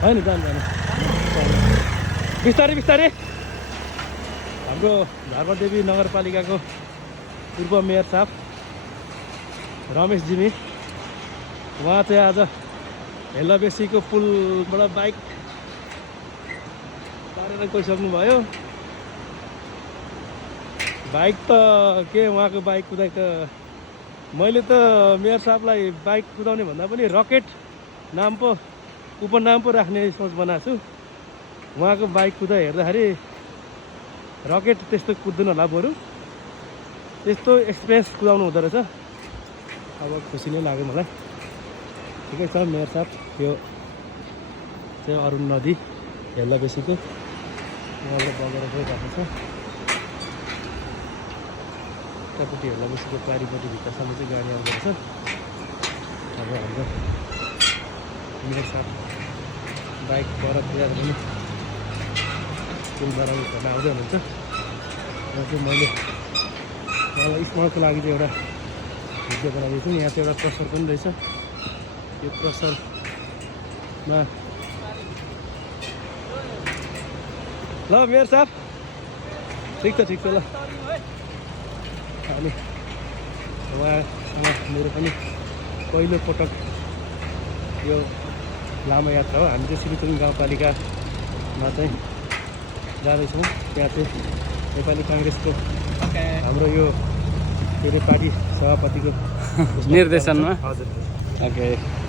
होइन जानु जानु बिस्तारै बिस्तारै। हाम्रो धर्मदेवी नगरपालिकाको पूर्व मेयर साहब रमेश जिमी, उहाँ चाहिँ आज हेलाबेसीको पुलबाट बाइक तारेर गइसक्नुभयो। बाइक त के उहाँको बाइक कुदाइ त मैले त मेयर साहबलाई बाइक कुदाउने भन्दा पनि रकेट नाम पो उपनाम पो राख्ने सोच बनाएको छु। उहाँको बाइक कुदा हेर्दाखेरि रकेट त्यस्तो कुद्दैन होला, बरु त्यस्तो एक्सपिरियन्स कुदाउनु हुँदो रहेछ। अब खुसी नै लाग्यो मलाई। ठिकै छ मेयर साहब। यो चाहिँ अरुण नदी हेलाबेसीको उहाँबाट बगेर गइरहेको छ। उतापट्टि हेलाबेसीको पारिपट्टि भित्रसम्म चाहिँ गाडी आउँदो रहेछ। अब हाम्रो मेयर साहब बाइक बरतिर पनि पुलबाट उठेर आउँदै हुनुहुन्छ। र चाहिँ मैले उहाँलाई स्मरणको लागि चाहिँ एउटा भिडियो बनाइदिएको छु। यहाँ चाहिँ एउटा क्रसर पनि रहेछ। यो क्रसरमा ल मेयर साहब ठिक छ ल। अनि उहाँसँग मेरो पनि पहिलो पटक यो लामो यात्रा हो। हामी चाहिँ सिलिचुङ गाउँपालिकामा चाहिँ जाँदैछौँ। त्यहाँ चाहिँ नेपाली काङ्ग्रेसको हाम्रो यो के अरे पार्टी सभापतिको निर्देशनमा। हजुर ओके।